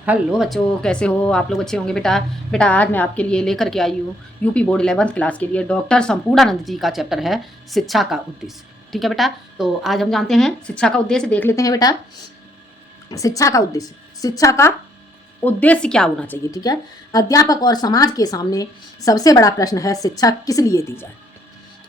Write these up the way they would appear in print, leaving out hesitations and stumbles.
Hello बच्चों, कैसे हो आप लोग? अच्छे होंगे बेटा। बेटा आज मैं आपके लिए लेकर के आई हूँ यूपी बोर्ड 11th क्लास के लिए डॉक्टर संपूर्णानंद जी का चैप्टर है शिक्षा का उद्देश्य। ठीक है बेटा, तो आज हम जानते हैं शिक्षा का उद्देश्य। देख लेते हैं बेटा, शिक्षा का उद्देश्य। शिक्षा का उद्देश्य क्या होना चाहिए? ठीक है, अध्यापक और समाज के सामने सबसे बड़ा प्रश्न है शिक्षा किस लिए दी जाए।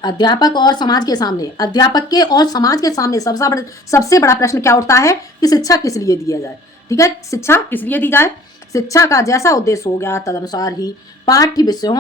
अध्यापक और समाज के सामने, अध्यापक के और समाज के सामने सबसे बड़ा प्रश्न क्या उठता है कि शिक्षा किस लिए दिया जाए। ठीक है, शिक्षा किस लिए दी जाए। शिक्षा का जैसा उद्देश्य हो गया तदनुसार ही पाठ्य विषयों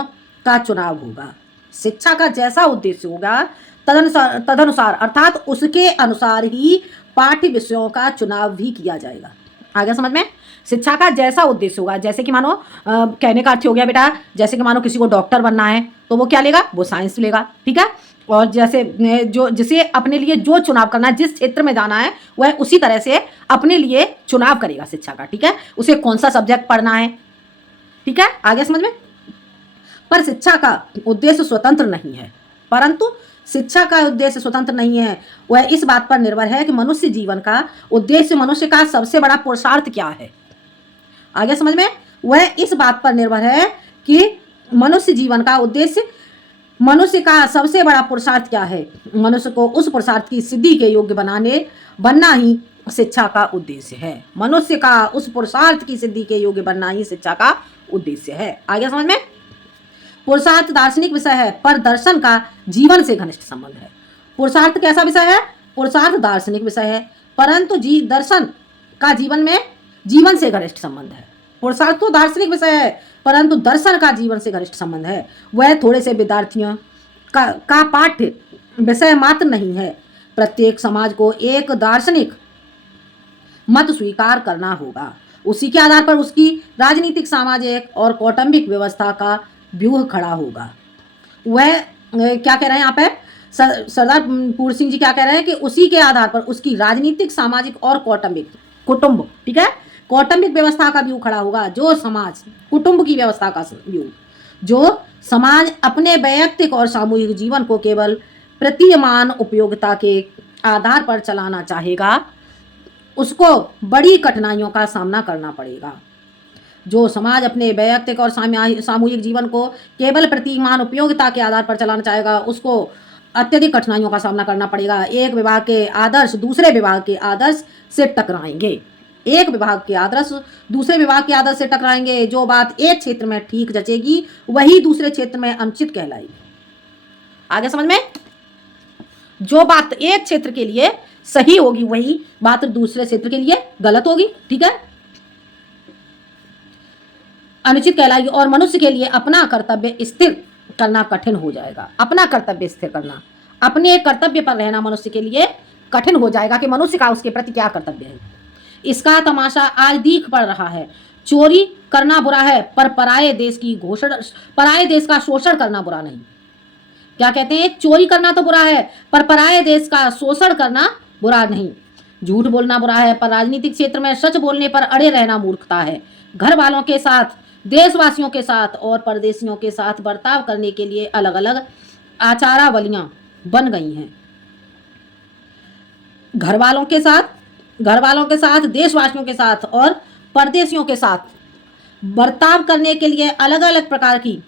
का चुनाव होगा। शिक्षा का जैसा उद्देश्य होगा तदनुसार अर्थात उसके अनुसार ही पाठ्य विषयों का चुनाव भी किया जाएगा। आगे समझ में? शिक्षा का जैसा उद्देश्य होगा, जैसे कि मानो कहने का अर्थ हो गया बेटा, जैसे कि मानो किसी को डॉक्टर बनना है तो वो क्या लेगा, वो साइंस लेगा। ठीक है, और जैसे जो जिसे अपने लिए जो चुनाव करना है, जिस क्षेत्र में जाना है, वह उसी तरह से अपने लिए चुनाव करेगा शिक्षा का। ठीक है, उसे कौन सा सब्जेक्ट पढ़ना है। ठीक है, आगे समझ में? पर शिक्षा का उद्देश्य स्वतंत्र नहीं है, परंतु शिक्षा का उद्देश्य स्वतंत्र नहीं है, वह इस बात पर निर्भर है कि मनुष्य जीवन का उद्देश्य, मनुष्य का सबसे बड़ा पुरुषार्थ क्या है। आगे समझ में? वह इस बात पर निर्भर है कि मनुष्य जीवन का उद्देश्य, मनुष्य का सबसे बड़ा पुरुषार्थ क्या है। मनुष्य को उस पुरुषार्थ की सिद्धि के योग्य बनना ही शिक्षा का उद्देश्य है। मनुष्य का उस पुरुषार्थ की सिद्धि के योग्य बनना ही शिक्षा का उद्देश्य है। आगे समझ में? पुरुषार्थ दार्शनिक विषय है, पर दर्शन का जीवन से घनिष्ठ संबंध है। पुरुषार्थ कैसा विषय है? पुरुषार्थ दार्शनिक विषय है, परंतु दर्शन का जीवन से घनिष्ठ संबंध है। पुरुषार्थ तो दार्शनिक विषय है, परंतु दर्शन का जीवन से घनिष्ठ संबंध है। वह थोड़े से विद्यार्थियों का पाठ्य विषय मात्र नहीं है। प्रत्येक समाज को एक दार्शनिक मत स्वीकार करना होगा। उसी के आधार पर उसकी राजनीतिक, सामाजिक और कौटुंबिक व्यवस्था का व्यूह खड़ा होगा। वह क्या कह रहे हैं यहाँ पे सरदार पूर्ण सिंह जी, क्या कह रहे हैं कि उसी के आधार पर उसकी राजनीतिक, सामाजिक और कौटुंबिक, कुटुंब, ठीक है, कौटुंबिक व्यवस्था का व्यू खड़ा होगा। जो समाज कुटुंब की व्यवस्था का व्यू, जो समाज अपने वैयक्तिक और सामूहिक जीवन को केवल प्रतीयमान उपयोगिता के आधार पर चलाना चाहेगा, उसको बड़ी कठिनाइयों का सामना करना पड़ेगा। जो समाज अपने वैयक्तिक और सामूहिक जीवन को केवल प्रतिमान उपयोगिता के आधार पर चलाना चाहेगा, उसको अत्यधिक कठिनाइयों का सामना करना पड़ेगा। एक विभाग के आदर्श दूसरे विभाग के आदर्श से टकराएंगे। एक विभाग के आदर्श दूसरे विभाग के आदर्श से टकराएंगे। जो बात एक क्षेत्र में ठीक जचेगी वही दूसरे क्षेत्र में अनुचित कहलाएगी। आगे समझ में? जो बात एक क्षेत्र के लिए सही होगी वही बात दूसरे क्षेत्र के लिए गलत होगी। ठीक है, अनुचित कहलाएगी और मनुष्य के लिए अपना कर्तव्य स्थिर करना कठिन हो जाएगा। अपना कर्तव्य स्थिर करना, अपने कर्तव्य पर रहना मनुष्य के लिए कठिन हो जाएगा कि मनुष्य का उसके प्रति क्या कर्तव्य है। इसका तमाशा आज दिख पड़ रहा है। चोरी करना बुरा है, पर पराये देश का शोषण करना बुरा नहीं। क्या कहते हैं? चोरी करना तो बुरा है, पर पराये देश का शोषण करना बुरा नहीं। झूठ बोलना बुरा है, पर राजनीतिक क्षेत्र में सच बोलने पर अड़े रहना मूर्खता है। घर वालों के साथ, देशवासियों के साथ और परदेशियों के साथ बर्ताव करने के लिए अलग अलग आचारावलियां बन गई हैं। घर वालों के साथ, देशवासियों के साथ और परदेशियों के साथ बर्ताव करने के लिए अलग अलग प्रकार की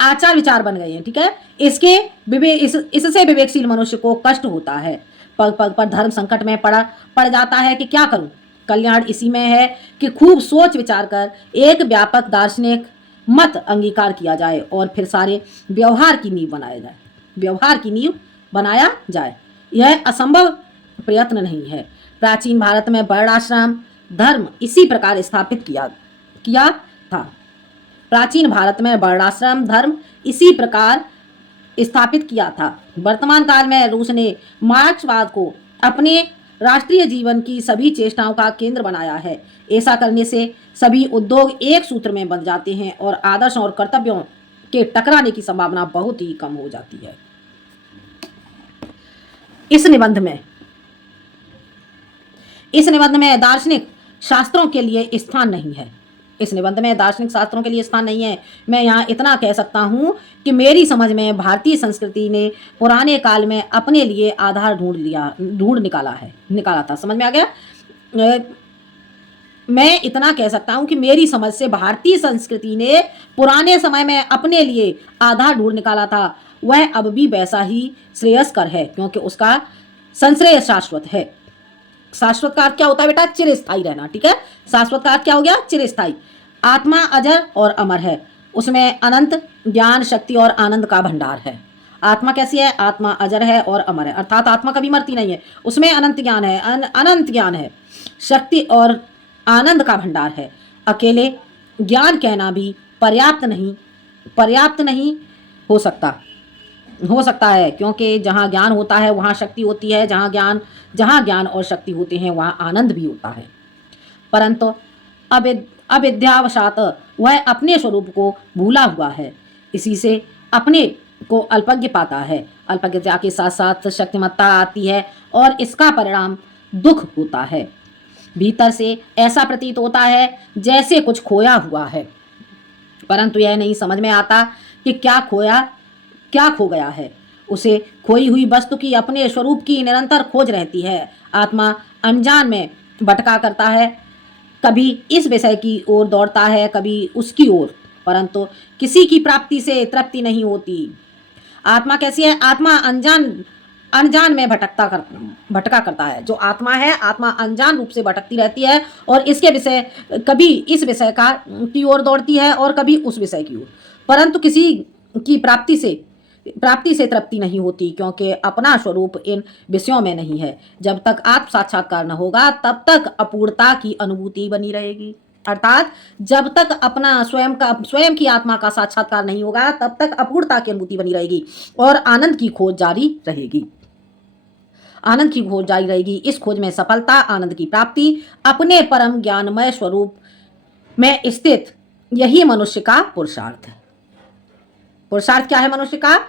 आचार विचार बन गए हैं। ठीक है, इससे विवेकशील मनुष्य को कष्ट होता है। पग पग पर धर्म संकट में पड़ जाता है कि क्या करूं। कल्याण इसी में है कि खूब सोच विचार कर एक व्यापक दार्शनिक मत अंगीकार किया जाए और फिर सारे व्यवहार की नींव बनाया जाए। यह असंभव प्रयत्न नहीं है। प्राचीन भारत में वर्णाश्रम धर्म इसी प्रकार स्थापित किया था। प्राचीन भारत में वर्णाश्रम धर्म इसी प्रकार स्थापित किया था। वर्तमान काल में रूस ने मार्क्सवाद को अपने राष्ट्रीय जीवन की सभी चेष्टाओं का केंद्र बनाया है। ऐसा करने से सभी उद्योग एक सूत्र में बंध जाते हैं और आदर्श और कर्तव्यों के टकराने की संभावना बहुत ही कम हो जाती है। इस निबंध में दार्शनिक शास्त्रों के लिए स्थान नहीं है। मैं यहाँ इतना कह सकता हूँ कि मेरी समझ में भारतीय संस्कृति ने पुराने काल में अपने लिए आधार ढूंढ निकाला था। समझ में आ गया? मैं इतना कह सकता हूँ कि मेरी समझ से भारतीय संस्कृति ने पुराने समय में अपने लिए आधार ढूंढ निकाला था, वह अब भी वैसा ही श्रेयस्कर है, क्योंकि उसका संश्रय शाश्वत है। शाश्वत का अर्थ क्या होता है बेटा? चिरस्थायी रहना। ठीक है, शाश्वत का अर्थ क्या हो गया? चिरस्थायी। आत्मा अजर और अमर है, उसमें अनंत ज्ञान, शक्ति और आनंद का भंडार है। आत्मा कैसी है? आत्मा अजर है और अमर है, अर्थात आत्मा कभी मरती नहीं है, उसमें अनंत ज्ञान है, अनंत ज्ञान है, शक्ति और आनंद का भंडार है। अकेले ज्ञान कहना भी पर्याप्त नहीं हो सकता है, क्योंकि जहाँ ज्ञान होता है वहाँ शक्ति होती है, जहाँ ज्ञान और शक्ति होते हैं वहाँ आनंद भी होता है। परंतु अविद्यावशात वह अपने स्वरूप को भूला हुआ है, इसी से अपने को अल्पज्ञ पाता है। अल्पज्ञता के साथ साथ शक्तिमत्ता आती है और इसका परिणाम दुख होता है। भीतर से ऐसा प्रतीत होता है जैसे कुछ खोया हुआ है, परंतु यह नहीं समझ में आता कि क्या खो गया है। उसे खोई हुई वस्तु की अपने स्वरूप की निरंतर खोज रहती है। आत्मा अनजान में भटका करता है, कभी इस विषय की ओर दौड़ता है, कभी उसकी ओर, परंतु किसी की प्राप्ति से तृप्ति नहीं होती। आत्मा कैसी है? आत्मा अनजान में भटका करता है। जो आत्मा है, आत्मा अनजान रूप से भटकती रहती है और इसके विषय, कभी इस विषय की ओर दौड़ती है और कभी उस विषय की ओर, परंतु किसी की प्राप्ति से तृप्ति नहीं होती, क्योंकि अपना स्वरूप इन विषयों में नहीं है। जब तक आत्म साक्षात्कार न होगा तब तक अपूर्णता की अनुभूति बनी रहेगी। अर्थात जब तक अपना स्वयं की आत्मा का साक्षात्कार नहीं होगा तब तक अपूर्णता की अनुभूति बनी रहेगी और आनंद की खोज जारी रहेगी। इस खोज में सफलता, आनंद की प्राप्ति, अपने परम ज्ञानमय स्वरूप में स्थित, यही मनुष्य का पुरुषार्थ है। पुरुषार्थ क्या है मनुष्य का?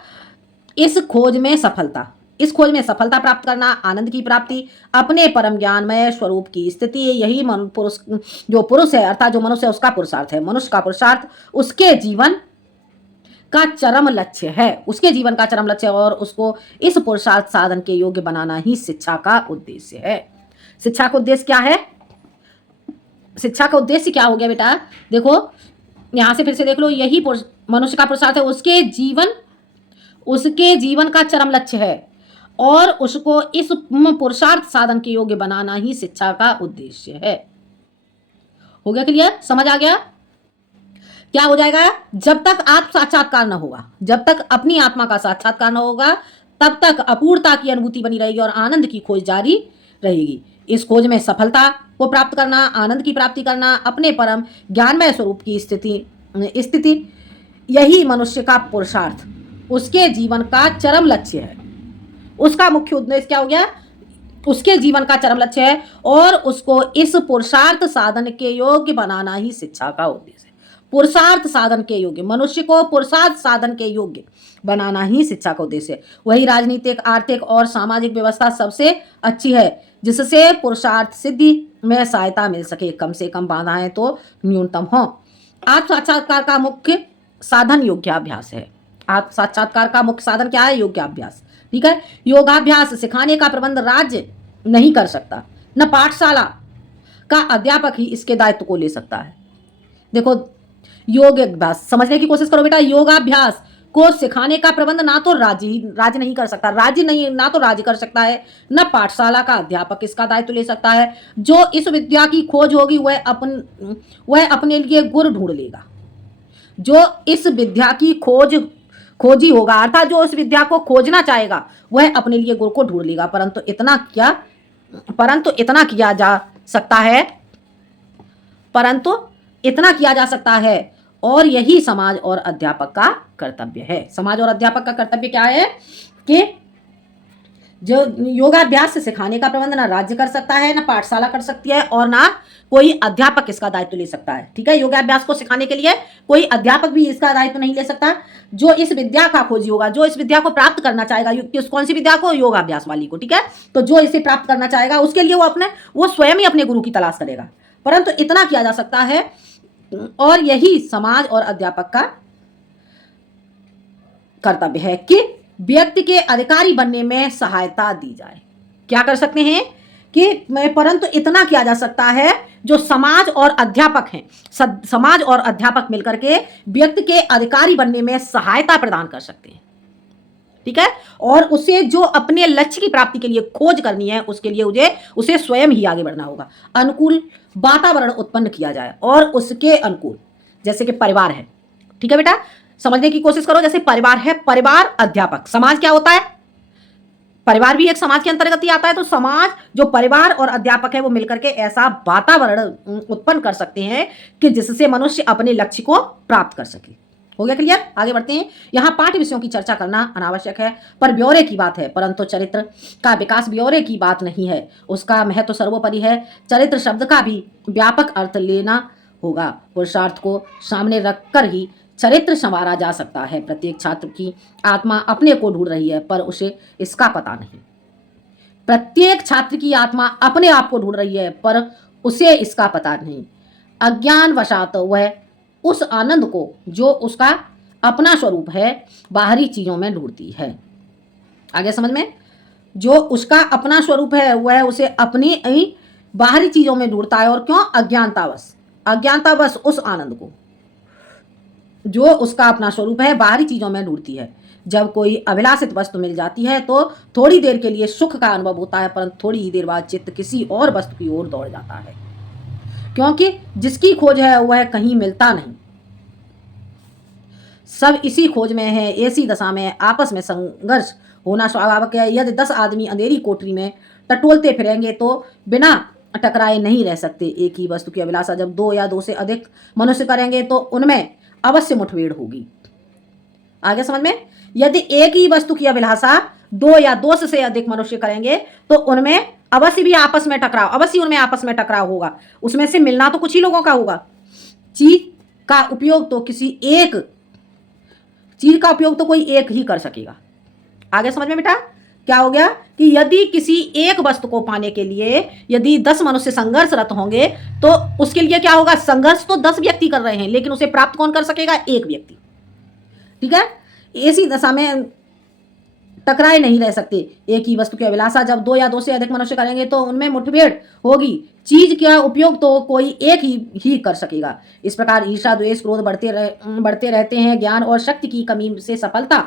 इस खोज में सफलता प्राप्त करना, आनंद की प्राप्ति, अपने परम ज्ञानमय स्वरूप की स्थिति, यही जो पुरुष है अर्थात जो मनुष्य है उसका पुरुषार्थ है। मनुष्य का पुरुषार्थ उसके जीवन का चरम लक्ष्य है, और उसको इस पुरुषार्थ साधन के योग्य बनाना ही शिक्षा का उद्देश्य है। शिक्षा का उद्देश्य क्या है? शिक्षा का उद्देश्य क्या हो गया बेटा? देखो यहां से फिर से देख लो, यही मनुष्य का पुरुषार्थ है, उसके जीवन का चरम लक्ष्य है और उसको इस पुरुषार्थ साधन के योग्य बनाना ही शिक्षा का उद्देश्य है। हो गया क्लियर? समझ आ गया? क्या हो जाएगा? जब तक आत्म साक्षात्कार न होगा, जब तक अपनी आत्मा का साक्षात्कार न होगा, तब तक अपूर्णता की अनुभूति बनी रहेगी और आनंद की खोज जारी रहेगी। इस खोज में सफलता को प्राप्त करना, आनंद की प्राप्ति करना, अपने परम ज्ञानमय स्वरूप की स्थिति, यही मनुष्य का पुरुषार्थ, उसके जीवन का चरम लक्ष्य है। उसका मुख्य उद्देश्य क्या हो गया? उसके जीवन का चरम लक्ष्य है और उसको इस पुरुषार्थ साधन के योग्य बनाना ही शिक्षा का उद्देश्य है। पुरुषार्थ साधन के योग्य, मनुष्य को पुरुषार्थ साधन के योग्य बनाना ही शिक्षा का उद्देश्य है। वही राजनीतिक, आर्थिक और सामाजिक व्यवस्था सबसे अच्छी है जिससे पुरुषार्थ सिद्धि में सहायता मिल सके, कम से कम बाधाएं तो न्यूनतम हो। आत्म साक्षात्कार का मुख्य साधन योगाभ्यास है। आत्म साक्षात्कार का मुख्य साधन क्या है? योगाभ्यास। ठीक है, योगाभ्यास सिखाने का प्रबंध राज्य नहीं कर सकता, न पाठशाला का अध्यापक ही इसके दायित्व को ले सकता है। देखो योगाभ्यास समझने की कोशिश करो बेटा। योगाभ्यास को सिखाने का प्रबंध ना तो राज्य नहीं कर सकता, ना तो राज्य कर सकता है, न पाठशाला का अध्यापक इसका दायित्व ले सकता है। जो इस विद्या की खोज होगी वह अपने लिए गुरु ढूंढ लेगा। जो इस विद्या की खोजी होगा अर्थात जो इस विद्या को खोजना चाहेगा वह अपने लिए गुरु को ढूंढ लेगा, परंतु इतना किया जा सकता है और यही समाज और अध्यापक का कर्तव्य है। समाज और अध्यापक का कर्तव्य क्या है कि जो योगाभ्यास से सिखाने का प्रबंध ना राज्य कर सकता है, ना पाठशाला कर सकती है और ना कोई अध्यापक इसका दायित्व ले सकता है। ठीक है, योगाभ्यास को सिखाने के लिए कोई अध्यापक भी इसका दायित्व नहीं ले सकता। जो इस विद्या का खोजी होगा, जो इस विद्या को प्राप्त करना चाहेगा, कौन सी विद्या को? योगाभ्यास वाली को। ठीक है, तो जो इसे प्राप्त करना चाहेगा उसके लिए वो स्वयं ही अपने गुरु की तलाश करेगा, परंतु इतना किया जा सकता है और यही समाज और अध्यापक का कर्तव्य है कि व्यक्ति के अधिकारी बनने में सहायता दी जाए। क्या कर सकते हैं कि परंतु इतना किया जा सकता है जो समाज और अध्यापक हैं, समाज और अध्यापक मिलकर के व्यक्ति के अधिकारी बनने में सहायता प्रदान कर सकते हैं। ठीक है, और उसे जो अपने लक्ष्य की प्राप्ति के लिए खोज करनी है, उसके लिए उसे स्वयं ही आगे बढ़ना होगा। अनुकूल वातावरण उत्पन्न किया जाए और उसके अनुकूल, जैसे कि परिवार है। ठीक है बेटा, समझने की कोशिश करो। जैसे परिवार है, परिवार, अध्यापक, समाज क्या होता है? परिवार भी एक समाज के अंतर्गत ही आता है। तो समाज, जो परिवार और अध्यापक है, वो मिलकर के ऐसा वातावरण उत्पन्न कर सकते हैं कि जिससे मनुष्य अपने लक्ष्य को प्राप्त कर सके। हो गया क्लियर? आगे बढ़ते हैं। यहाँ पाठ्य विषयों की चर्चा करना अनावश्यक है, पर ब्यौरे की बात है। परंतु चरित्र का विकास ब्यौरे की बात नहीं है, उसका महत्व सर्वोपरि है। चरित्र शब्द का भी व्यापक अर्थ लेना होगा। पुरुषार्थ को सामने रखकर ही चरित्र संवारा जा सकता है। प्रत्येक छात्र की आत्मा अपने को ढूंढ रही है, पर उसे इसका पता नहीं। प्रत्येक छात्र की आत्मा अपने आप को ढूंढ रही है, पर उसे इसका पता नहीं। अज्ञानवशात वह उस आनंद को, जो उसका अपना स्वरूप है, बाहरी चीजों में ढूंढती है। आगे समझ में? जो उसका अपना स्वरूप है, वह उसे अपनी बाहरी चीजों में ढूंढता है। और क्यों? अज्ञानतावश उस आनंद को, जो उसका अपना स्वरूप है, बाहरी चीजों में ढूंढती है। जब कोई अभिलाषित वस्तु मिल जाती है तो थोड़ी देर के लिए सुख का अनुभव होता है, परंतु थोड़ी ही देर बाद चित्त किसी और वस्तु की ओर दौड़ जाता है, क्योंकि जिसकी खोज है वह कहीं मिलता नहीं। सब इसी खोज में है। ऐसी दशा में आपस में संघर्ष होना स्वाभाविक है। यदि 10 आदमी अंधेरी कोठरी में टटोलते फिरेंगे तो बिना टकराए नहीं रह सकते। एक ही वस्तु की अभिलाषा जब 2 या 2 से अधिक मनुष्य करेंगे तो उनमें अवश्य मुठभेड़ होगी। आगे समझ में? यदि एक ही वस्तु की अभिलाषा 2 या 2 से अधिक मनुष्य करेंगे तो उनमें अवश्य आपस में टकराव होगा। उसमें से मिलना तो कुछ ही लोगों का होगा। चीज का उपयोग तो कोई एक ही कर सकेगा। आगे समझ में बेटा? क्या हो गया कि यदि किसी एक वस्तु को पाने के लिए यदि 10 मनुष्य संघर्षरत होंगे तो उसके लिए क्या होगा? संघर्ष तो 10 व्यक्ति कर रहे हैं, लेकिन उसे प्राप्त कौन कर सकेगा? एक व्यक्ति। ठीक है, ऐसी दशा में टकराए नहीं रह सकते। एक ही वस्तु की अभिलाषा जब 2 या 2 से अधिक मनुष्य करेंगे तो उनमें मुठभेड़ होगी। चीज का उपयोग तो कोई एक ही कर सकेगा। इस प्रकार ईर्ष्या, द्वेष, क्रोध बढ़ते रहते हैं। ज्ञान और शक्ति की कमी से सफलता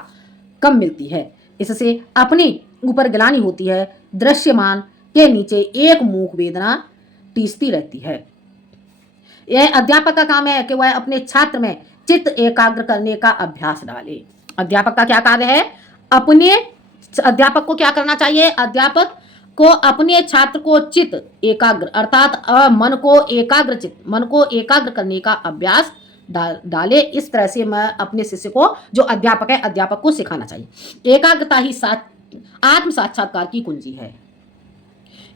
कम मिलती है। इससे अपने ऊपर ग्लानि होती है। दृश्यमान के नीचे एक मूक वेदना टीसती रहती है। यह अध्यापक का काम है कि वह अपने छात्र में चित्त एकाग्र करने का अभ्यास डाले। अध्यापक का क्या कार्य है? अध्यापक को क्या करना चाहिए? अध्यापक को अपने छात्र को चित्त एकाग्र अर्थात मन को एकाग्र करने का अभ्यास डाले। इस तरह से मैं अपने शिष्य को, जो अध्यापक है, अध्यापक को सिखाना चाहिए। एकाग्रता ही आत्म साक्षात्कार की कुंजी है।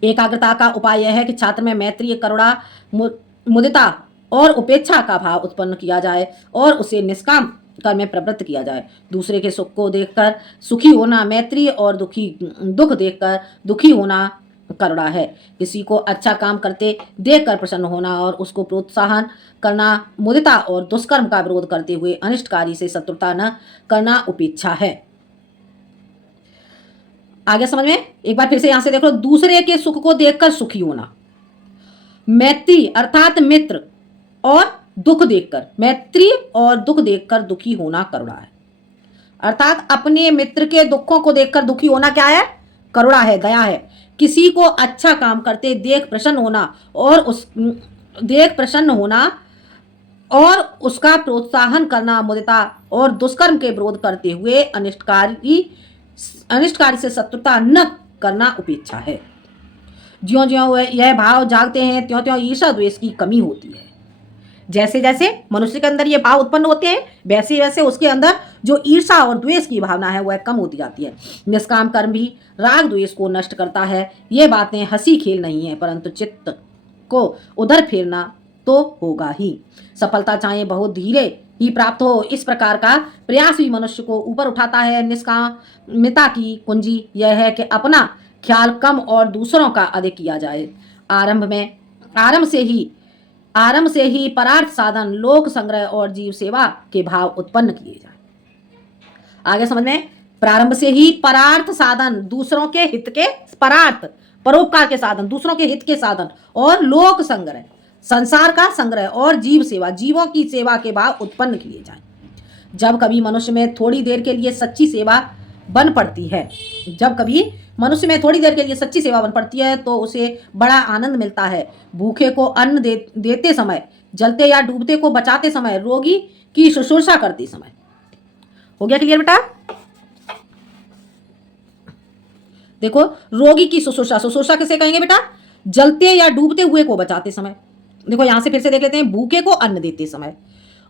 एकाग्रता का उपाय यह है कि छात्र में मैत्री, करुणा, मुदिता और उपेक्षा का भाव उत्पन्न किया जाए और उसे निष्काम कर्म में प्रवृत्त किया जाए। दूसरे के सुख को देखकर सुखी होना मैत्री और दुख देखकर दुखी होना करुणा है। किसी को अच्छा काम करते देखकर प्रसन्न होना और उसको प्रोत्साहन करना मुदिता और दुष्कर्म का विरोध करते हुए अनिष्टकारी से शत्रुता न करना उपेक्षा है। आगे समझ में? एक बार फिर से यहां से देख लो। दूसरे के सुख को देखकर सुखी होना मैत्री अर्थात मित्र, और दुख देखकर दुखी होना करुणा है। अर्थात अपने मित्र के दुखों को देखकर दुखी होना क्या है? करुणा है, दया है। किसी को अच्छा काम करते देख प्रसन्न होना और उसका प्रोत्साहन करना मुदिता और दुष्कर्म के विरोध करते हुए अनिष्टकारी से शत्रुता न करना उपेक्षा है। ज्यों ज्यों यह भाव जागते हैं त्यों त्यों ईर्ष्या द्वेष की कमी होती है। जैसे जैसे मनुष्य के अंदर ये भाव उत्पन्न होते हैं वैसे वैसे उसके अंदर जो ईर्ष्या और द्वेष की भावना है वह कम होती जाती है। निष्काम कर्म भी राग द्वेष को नष्ट करता है। ये बातें हंसी खेल नहीं है, परंतु चित्त को उधर फेरना तो होगा ही। सफलता चाहे बहुत धीरे ही प्राप्त हो, इस प्रकार का प्रयास भी मनुष्य को ऊपर उठाता है। निष्कामिता की कुंजी यह है कि अपना ख्याल कम और दूसरों का अधिक किया जाए। आरंभ से ही परार्थ साधन, लोक संग्रह और जीव सेवा के भाव उत्पन्न किए जाए। आगे समझ में? प्रारंभ से ही परार्थ साधन, दूसरों के हित के परार्थ, परोपकार के साधन, दूसरों के हित के साधन, और लोक संग्रह, संसार का संग्रह और जीव सेवा, जीवों की सेवा के भाव उत्पन्न किए जाएं। जब कभी मनुष्य में थोड़ी देर के लिए सच्ची सेवा बन पड़ती है, जब कभी मनुष्य में थोड़ी देर के लिए सच्ची सेवा बन पड़ती है तो उसे बड़ा आनंद मिलता है। भूखे को अन्न देते समय, जलते या डूबते को बचाते समय, रोगी की शुश्रूषा करते समय। हो गया क्लियर बेटा? देखो, रोगी की शुश्रूषा, शुश्रूषा किसे कहेंगे बेटा? जलते या डूबते हुए को बचाते समय। देखो यहां से फिर से देख लेते हैं, भूखे को अन्न देते समय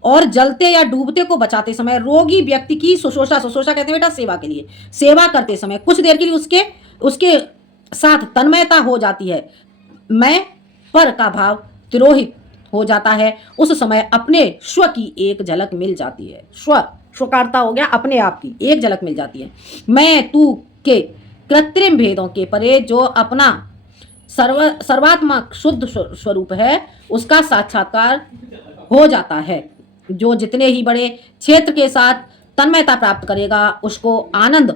और जलते या डूबते को बचाते समय, रोगी व्यक्ति की शुश्रूषा, शुश्रूषा कहते हैं बेटा सेवा के लिए, सेवा करते समय कुछ देर के लिए उसके साथ तन्मयता हो जाती है, मैं पर का भाव तिरोहित हो जाता है। उस समय अपने स्व की एक झलक मिल जाती है। स्वकारता हो गया अपने आप की एक झलक मिल जाती है। मैं तू के कृत्रिम भेदों के परे जो अपना सर्वात्मक शुद्ध स्वरूप है उसका साक्षात्कार हो जाता है। जो जितने ही बड़े क्षेत्र के साथ तन्मयता प्राप्त करेगा उसको आनंद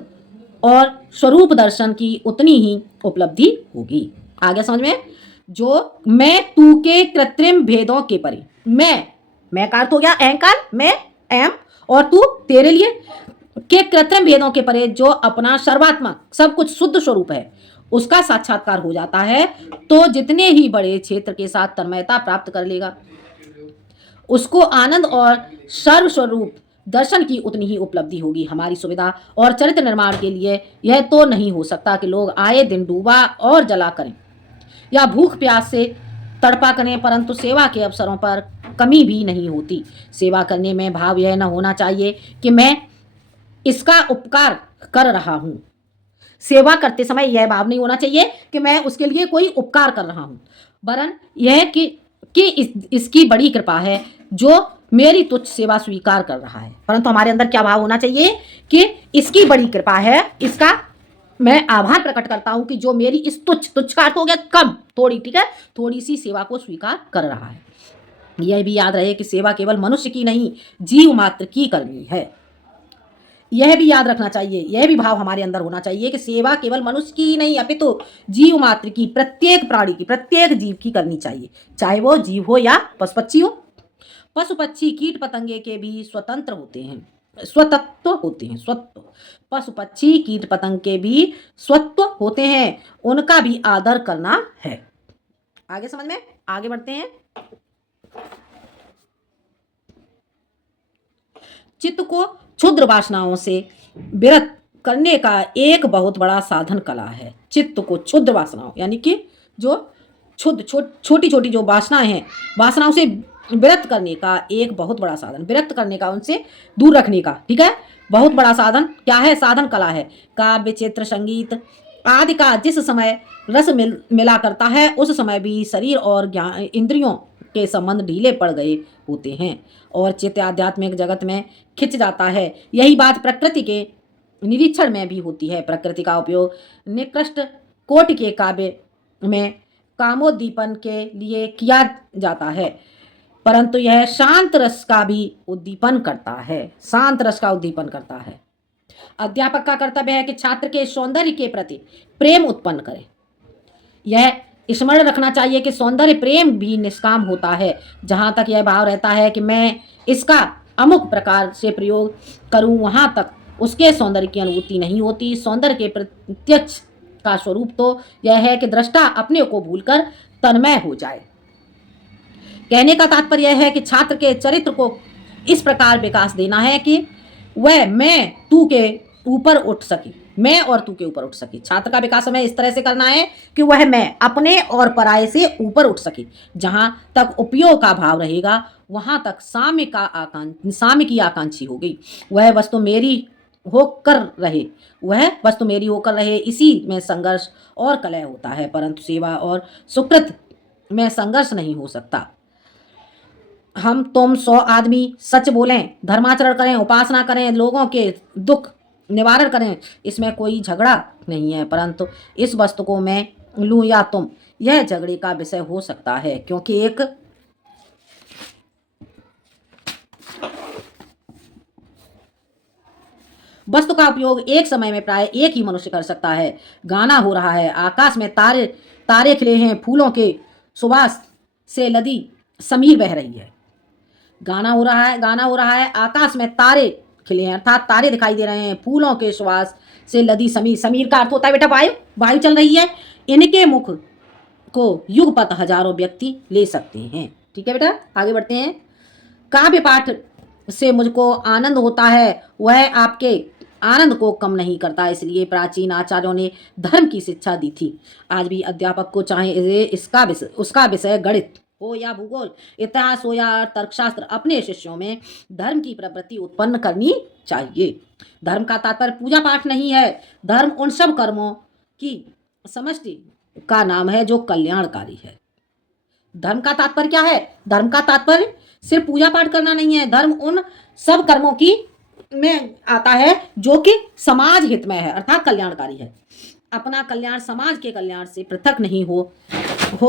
और स्वरूप दर्शन की उतनी ही उपलब्धि होगी। आगे समझ में? जो मैं तू के कृत्रिम भेदों के परे, मैं का अर्थ हो गया अहंकार, मैं एम, और तू तेरे लिए के कृत्रिम भेदों के परे जो अपना सर्वात्मक सब कुछ शुद्ध स्वरूप है उसका साक्षात्कार हो जाता है तो जितने ही बड़े क्षेत्र के साथ तन्मयता प्राप्त कर लेगा उसको आनंद और सर्वस्वरूप दर्शन की उतनी ही उपलब्धि होगी। हमारी सुविधा और चरित्र निर्माण के लिए यह तो नहीं हो सकता कि लोग आए दिन डूबा और जला करें या भूख प्यास से तड़पा करें, परंतु सेवा के अवसरों पर कमी भी नहीं होती। सेवा करने में भाव यह न होना चाहिए कि मैं इसका उपकार कर रहा हूं। सेवा करते समय यह भाव नहीं होना चाहिए कि मैं उसके लिए कोई उपकार कर रहा हूं, वरन यह कि इसकी बड़ी कृपा है जो मेरी तुच्छ सेवा स्वीकार कर रहा है। परंतु हमारे अंदर क्या भाव होना चाहिए कि इसकी बड़ी कृपा है, इसका मैं आभार प्रकट करता हूं कि जो मेरी इस तुच्छ का अर्थ हो गया कम, थोड़ी, ठीक है, थोड़ी सी सेवा को स्वीकार कर रहा है। यह भी याद रहे कि सेवा केवल मनुष्य की नहीं, जीव मात्र की करनी है। यह भी याद रखना चाहिए, यह भी भाव हमारे अंदर होना चाहिए कि सेवा केवल मनुष्य की ही नहीं अपितु जीव मात्र की, प्रत्येक प्राणी की, प्रत्येक जीव की करनी चाहिए, चाहे वो जीव हो या पशु पक्षी हो। पशु पक्षी कीट पतंगे के भी स्वतंत्र होते हैं, स्वतत्व होते हैं, स्वत्व। पशु पक्षी कीट पतंग के भी स्वत्व होते हैं, उनका भी आदर करना है। आगे समझ में? आगे बढ़ते हैं। चित्त को क्षुद्र वासनाओं से विरत करने का एक बहुत बड़ा साधन कला है। चित्त को क्षुद्र वासनाओं यानी कि जो छोटी छोटी जो वासनाएं हैं, वासनाओं से विरत करने का एक बहुत बड़ा साधन, विरक्त करने का, उनसे दूर रखने का, ठीक है, बहुत बड़ा साधन क्या है? साधन कला है। काव्य, चित्र, संगीत आदि का जिस समय रस मिला करता है उस समय भी शरीर और इंद्रियों के संबंध ढीले पड़ गए होते हैं और चित्त आध्यात्मिक जगत में खिंच जाता है। यही बात प्रकृति के निरीक्षण में भी होती है। प्रकृति का उपयोग निकृष्ट कोटि के काव्य में कामोद्दीपन के लिए किया जाता है, परंतु यह शांत रस का भी उद्दीपन करता है, शांत रस का उद्दीपन करता है। अध्यापक का कर्तव्य है कि छात्र के सौंदर्य के प्रति प्रेम उत्पन्न करे। यह स्मरण रखना चाहिए कि सौंदर्य प्रेम भी निष्काम होता है। जहाँ तक यह भाव रहता है कि मैं इसका अमुक प्रकार से प्रयोग करूँ, वहाँ तक उसके सौंदर्य की अनुभूति नहीं होती। सौंदर्य के प्रत्यक्ष का स्वरूप तो यह है कि दृष्टा अपने को भूलकर तन्मय हो जाए। कहने का तात्पर्य यह है कि छात्र के चरित्र को इस प्रकार विकास देना है कि वह मैं तू के ऊपर उठ सके, मैं और तू के ऊपर उठ सके। छात्र का विकास हमें इस तरह से करना है कि वह मैं अपने और पराये से ऊपर उठ सके। जहां तक उपयोग का भाव रहेगा वहां तक साम्य की आकांक्षी होगी। वह वस्तु मेरी होकर रहे, वह वस्तु मेरी होकर रहे, इसी में संघर्ष और कलह होता है। परंतु सेवा और सुकृत में संघर्ष नहीं हो सकता। हम तुम 100 आदमी सच बोलें, धर्माचरण करें, उपासना करें, लोगों के दुख निवारण करें, इसमें कोई झगड़ा नहीं है, परंतु इस वस्तु को मैं लूं या तुम, यह झगड़े का विषय हो सकता है, क्योंकि एक वस्तु का उपयोग एक समय में प्राय एक ही मनुष्य कर सकता है। गाना हो रहा है, आकाश में तारे खिले हैं, फूलों के सुवास से लदी समीर बह रही है। गाना हो रहा है, गाना हो रहा है, आकाश में तारे खिले हैं, अर्थात तारे दिखाई दे रहे हैं। फूलों के श्वास से लदी समीर, समीर का अर्थ होता है बेटा वायु, वायु चल रही है। इनके मुख को युगपत हजारों व्यक्ति ले सकते हैं। ठीक है बेटा, आगे बढ़ते हैं। काव्य पाठ से मुझको आनंद होता है, वह आपके आनंद को कम नहीं करता, इसलिए प्राचीन आचार्यों ने धर्म की शिक्षा दी थी। आज भी अध्यापक को चाहे उसका विषय गणित हो या भूगोल, इतिहास हो या तर्कशास्त्र, अपने शिष्यों में धर्म की प्रवृत्ति उत्पन्न करनी चाहिए। धर्म का तात्पर्य पूजा पाठ नहीं है। धर्म उन सब कर्मों की समष्टि का नाम है जो कल्याणकारी है। धर्म का तात्पर्य क्या है? धर्म का तात्पर्य सिर्फ पूजा पाठ करना नहीं है। धर्म उन सब कर्मों की में आता है जो कि समाज हित में है, अर्थात कल्याणकारी है। अपना कल्याण समाज के कल्याण से पृथक नहीं हो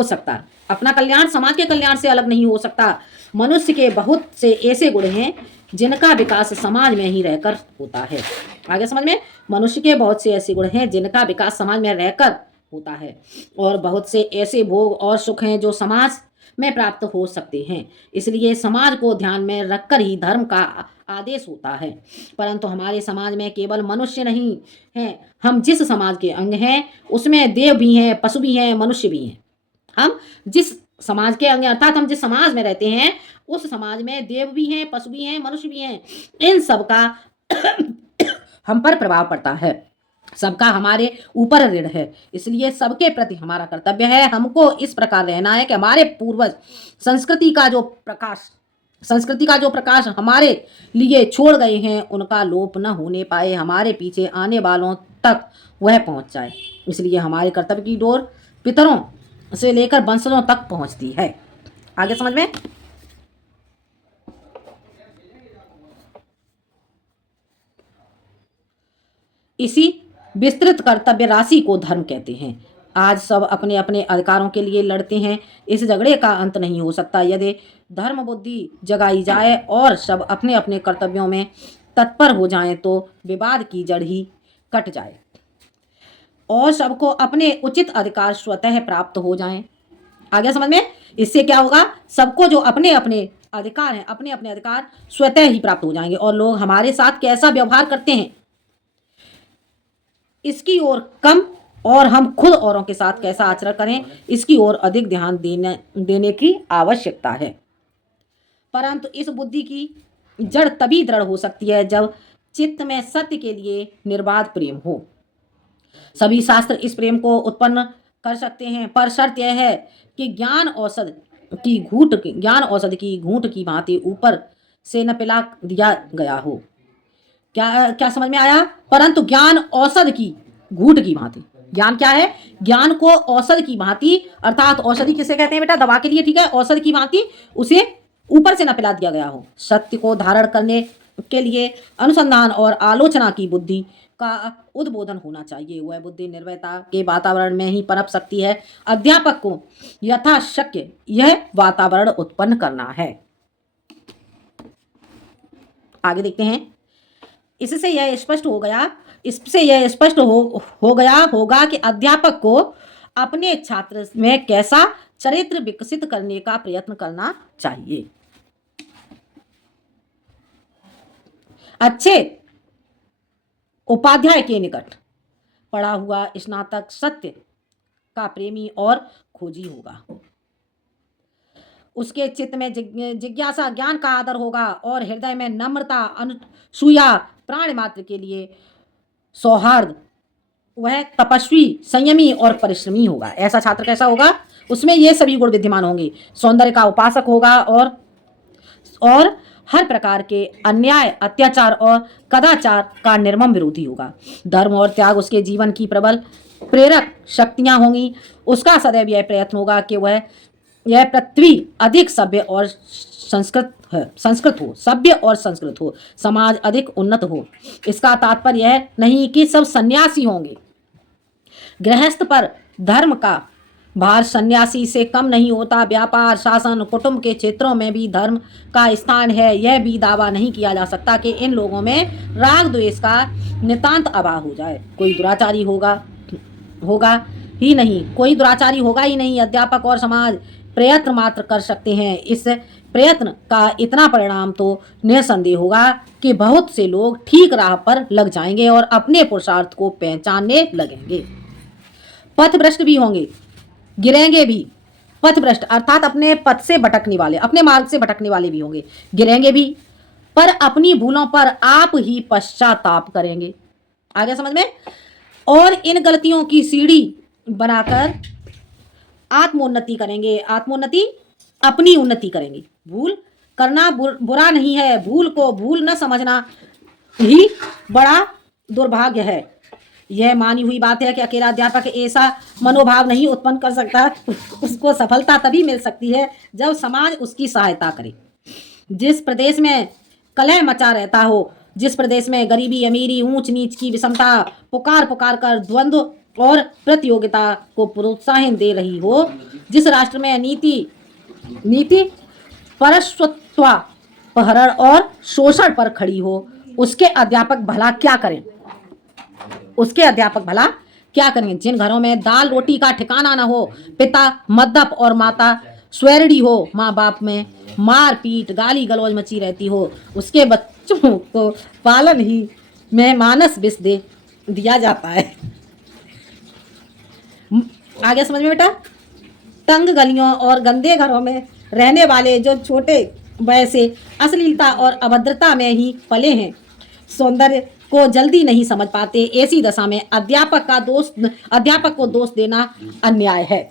सकता। अपना कल्याण समाज के कल्याण से अलग नहीं हो सकता। मनुष्य के बहुत से ऐसे गुण हैं जिनका विकास समाज में ही रहकर होता है। आगे समझ में, मनुष्य के बहुत से ऐसे गुण हैं जिनका विकास समाज में रहकर होता है, और बहुत से ऐसे भोग और सुख हैं जो समाज में प्राप्त हो सकते हैं। इसलिए समाज को ध्यान में रखकर ही धर्म का आदेश होता है। परंतु हमारे समाज में केवल मनुष्य नहीं हैं, हम जिस समाज के अंग हैं उसमें देव भी हैं, पशु भी हैं, मनुष्य भी हैं। हम जिस समाज के अंग, अर्थात हम जिस समाज में रहते हैं उस समाज में देव भी हैं, पशु भी हैं, मनुष्य भी हैं। इन सब का हम पर प्रभाव पड़ता है, सबका हमारे ऊपर ऋण है। इसलिए सबके प्रति हमारा कर्तव्य है। हमको इस प्रकार रहना है कि हमारे पूर्वज संस्कृति का जो प्रकाश हमारे लिए छोड़ गए हैं उनका लोप न होने पाए, हमारे पीछे आने वालों तक वह पहुंच जाए। इसलिए हमारे कर्तव्य की डोर पितरों से लेकर वंशजों तक पहुंचती है। आगे समझ में, इसी विस्तृत कर्तव्य राशि को धर्म कहते हैं। आज सब अपने अपने अधिकारों के लिए लड़ते हैं। इस झगड़े का अंत नहीं हो सकता यदि धर्म बुद्धि जगाई जाए और सब अपने अपने कर्तव्यों में तत्पर हो जाएं तो विवाद की जड़ ही कट जाए और सबको अपने उचित अधिकार स्वतः प्राप्त हो जाएं। आगे समझ में, इससे क्या होगा? सबको जो अपने अपने अधिकार हैं, अपने अपने अधिकार स्वतः ही प्राप्त हो जाएंगे और लोग हमारे साथ कैसा व्यवहार करते हैं इसकी ओर कम, और हम खुद औरों के साथ कैसा आचरण करें इसकी ओर अधिक ध्यान देने की आवश्यकता है। परंतु इस बुद्धि की जड़ तभी दृढ़ हो सकती है जब चित्त में सत्य के लिए निर्बाध प्रेम हो। सभी शास्त्र इस प्रेम को उत्पन्न कर सकते हैं, पर शर्त यह है कि ज्ञान औषध की घूंट की भांति ऊपर से न पिला दिया गया हो। क्या समझ में आया? परंतु ज्ञान औषध की घूंट की भांति, ज्ञान क्या है? ज्ञान को औषध की भांति, अर्थात औषधि किसे कहते हैं बेटा? दवा के लिए, ठीक है। औषध की भांति उसे ऊपर से न पिला दिया गया हो। सत्य को धारण करने के लिए अनुसंधान और आलोचना की बुद्धि का उद्बोधन होना चाहिए। वह बुद्धि निर्भयता के वातावरण में ही पनप सकती है। अध्यापक को यथाशक्य यह वातावरण उत्पन्न करना है। आगे देखते हैं। इससे यह स्पष्ट हो गया होगा कि अध्यापक को अपने छात्र में कैसा चरित्र विकसित करने का प्रयत्न करना चाहिए। अच्छे उपाध्याय के निकट पढ़ा हुआ स्नातक सत्य का प्रेमी और खोजी होगा। उसके चित्त में जिज्ञासा, ज्ञान का आदर होगा और हृदय में नम्रता, अनसूया, प्राण मात्र के लिए सौहार्द। वह तपस्वी, संयमी और परिश्रमी होगा। ऐसा छात्र कैसा होगा? उसमें ये सभी गुण विद्यमान होंगे। सौंदर्य का उपासक होगा और हर प्रकार के अन्याय, अत्याचार और कदाचार का निर्मम विरोधी होगा। धर्म और त्याग उसके जीवन की प्रबल प्रेरक शक्तियां होंगी। उसका सदैव यह प्रयत्न होगा कि यह पृथ्वी अधिक सभ्य और संस्कृत हो, समाज अधिक उन्नत हो। इसका तात्पर्य यह नहीं कि सब सन्यासी होंगे। गृहस्थ पर धर्म का भार सन्यासी से कम नहीं होता। व्यापार, शासन, कुटुंब के क्षेत्रों में भी धर्म का स्थान है। यह भी दावा नहीं किया जा सकता कि इन लोगों में राग द्वेष का नितांत अभाव हो जाए। कोई दुराचारी होगा ही नहीं। अध्यापक और समाज प्रयत्न मात्र कर सकते हैं। इस प्रयत्न का इतना परिणाम तो निसंदेह होगा कि बहुत से लोग ठीक राह पर लग जाएंगे और अपने पुरुषार्थ को पहचानने लगेंगे। पथभ्रष्ट भी होंगे, गिरेंगे भी। पथभ्रष्ट अर्थात अपने पथ से भटकने वाले, अपने मार्ग से भटकने वाले भी होंगे, गिरेंगे भी, पर अपनी भूलों पर आप ही पश्चाताप करेंगे। आ गया समझ में? और इन गलतियों की सीढ़ी बनाकर आत्मोन्नति करेंगे। आत्मोन्नति, अपनी उन्नति करेंगे। भूल करना बुरा नहीं है, भूल को भूल न समझना ही बड़ा दुर्भाग्य है। यह मानी हुई बात है कि अकेला अध्यापक ऐसा मनोभाव नहीं उत्पन्न कर सकता। उसको सफलता तभी मिल सकती है जब समाज उसकी सहायता करे। जिस प्रदेश में कलह मचा रहता हो, जिस प्रदेश में गरीबी अमीरी ऊंच नीच की विषमता पुकार पुकार कर द्वंद्व और प्रतियोगिता को प्रोत्साहन दे रही हो, जिस राष्ट्र में नीति परस्वत्वापहरण और शोषण पर खड़ी हो, उसके अध्यापक भला क्या करें? उसके अध्यापक भला क्या करें? जिन घरों में दाल रोटी का ठिकाना न हो, पिता मद्यप और माता स्वेरड़ी हो, माँ बाप में मार पीट गाली गलौज मची रहती हो, उसके बच्चों को पालन ही में मानस विष दे दिया जाता है। आगे समझ में बेटा? तंग गलियों और गंदे घरों में रहने वाले जो छोटे वैसे अश्लीलता और अभद्रता में ही पले हैं, सौंदर्य को जल्दी नहीं समझ पाते। ऐसी दशा में अध्यापक को दोष देना अन्याय है।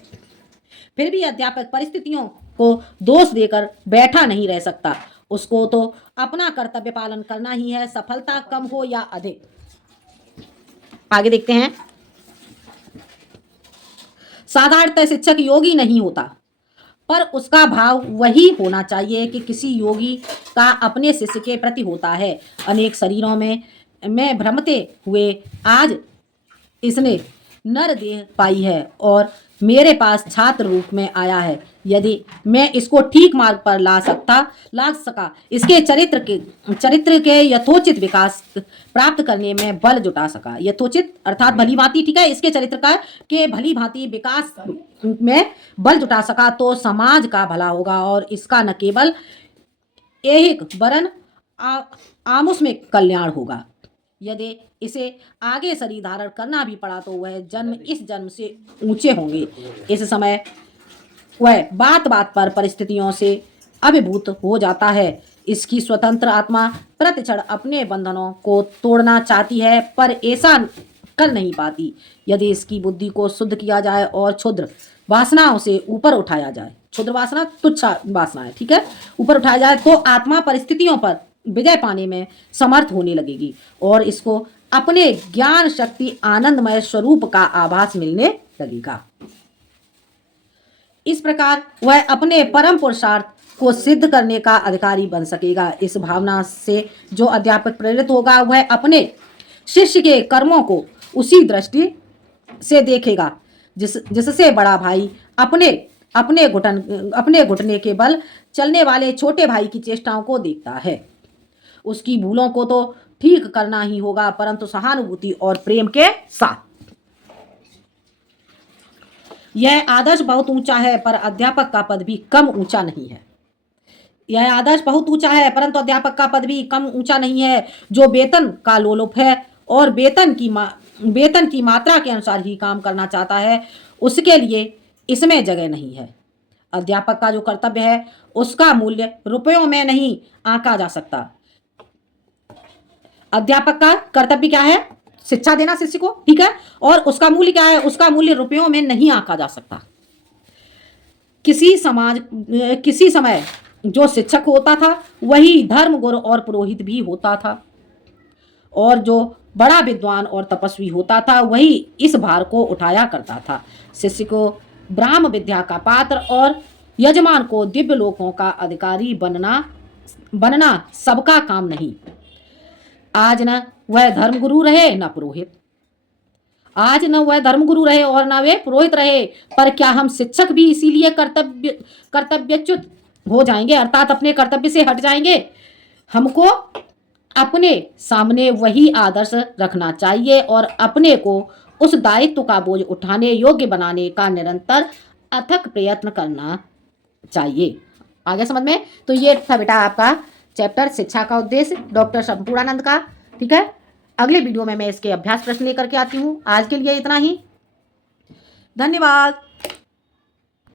फिर भी अध्यापक परिस्थितियों को दोष देकर बैठा नहीं रह सकता। उसको तो अपना कर्तव्य पालन करना ही है, सफलता कम हो या अधिक। आगे देखते हैं। साधारणतः शिक्षक योगी नहीं होता, पर उसका भाव वही होना चाहिए कि किसी योगी का अपने शिष्य के प्रति होता है। अनेक शरीरों में भ्रमते हुए आज इसने नर देह पाई है और मेरे पास छात्र रूप में आया है। यदि मैं इसको ठीक मार्ग पर ला सका, इसके चरित्र के यथोचित विकास प्राप्त करने में बल जुटा सका। यथोचित अर्थात भली भांति, ठीक है, इसके चरित्र का के भली भांति विकास में बल जुटा सका तो समाज का भला होगा और इसका न केवल ऐहिक वरन आमुष्मिक कल्याण होगा। यदि इसे आगे शरीर धारण करना भी पड़ा तो वह इस जन्म से ऊंचे होंगे। इस समय वह बात बात पर परिस्थितियों से अभिभूत हो जाता है। इसकी स्वतंत्र आत्मा प्रतिक्षण अपने बंधनों को तोड़ना चाहती है, पर ऐसा कर नहीं पाती। यदि इसकी बुद्धि को शुद्ध किया जाए और क्षुद्र वासनाओं से ऊपर उठाया जाए, क्षुद्र वासना तुच्छ वासना है, ठीक है, ऊपर उठाया जाए तो आत्मा परिस्थितियों पर विजय पाने में समर्थ होने लगेगी और इसको अपने ज्ञान शक्ति आनंदमय स्वरूप का आभास मिलने लगेगा। इस प्रकार वह अपने परम पुरुषार्थ को सिद्ध करने का अधिकारी बन सकेगा। इस भावना से जो अध्यापक प्रेरित होगा वह अपने शिष्य के कर्मों को उसी दृष्टि से देखेगा जिससे बड़ा भाई अपने घुटने के बल चलने वाले छोटे भाई की चेष्टाओं को देखता है। उसकी भूलों को तो ठीक करना ही होगा, परंतु सहानुभूति और प्रेम के साथ। यह आदर्श बहुत ऊंचा है, पर अध्यापक का पद भी कम ऊंचा नहीं है। यह आदर्श बहुत ऊंचा है, परंतु अध्यापक का पद भी कम ऊंचा नहीं है। जो वेतन का लोलुप है और वेतन की मात्रा के अनुसार ही काम करना चाहता है, उसके लिए इसमें जगह नहीं है। अध्यापक का जो कर्तव्य है उसका मूल्य रुपयों में नहीं आंका जा सकता। अध्यापक का कर्तव्य क्या है? शिक्षा देना शिष्य को, ठीक है, और उसका मूल्य क्या है? उसका मूल्य रुपयों में नहीं आंका जा सकता। किसी समय जो शिक्षक होता था वही धर्म गुरु और पुरोहित भी होता था, और जो बड़ा विद्वान और तपस्वी होता था वही इस भार को उठाया करता था। शिष्य को ब्राह्म विद्या का पात्र और यजमान को दिव्य लोकों का अधिकारी बनना सबका काम नहीं। आज न वह धर्मगुरु रहे न पुरोहित, आज न वह धर्मगुरु रहे और न वे पुरोहित रहे, पर क्या हम शिक्षक भी इसीलिए कर्तव्यच्युत हो जाएंगे, अर्थात अपने कर्तव्य से हट जाएंगे? हमको अपने सामने वही आदर्श रखना चाहिए और अपने को उस दायित्व का बोझ उठाने योग्य बनाने का निरंतर अथक प्रयत्न करना चाहिए। आ गया समझ में? तो ये था बेटा आपका चैप्टर शिक्षा का उद्देश्य डॉक्टर संपूर्णानंद का। ठीक है, अगले वीडियो में मैं इसके अभ्यास प्रश्न लेकर के आती हूँ। आज के लिए इतना ही, धन्यवाद।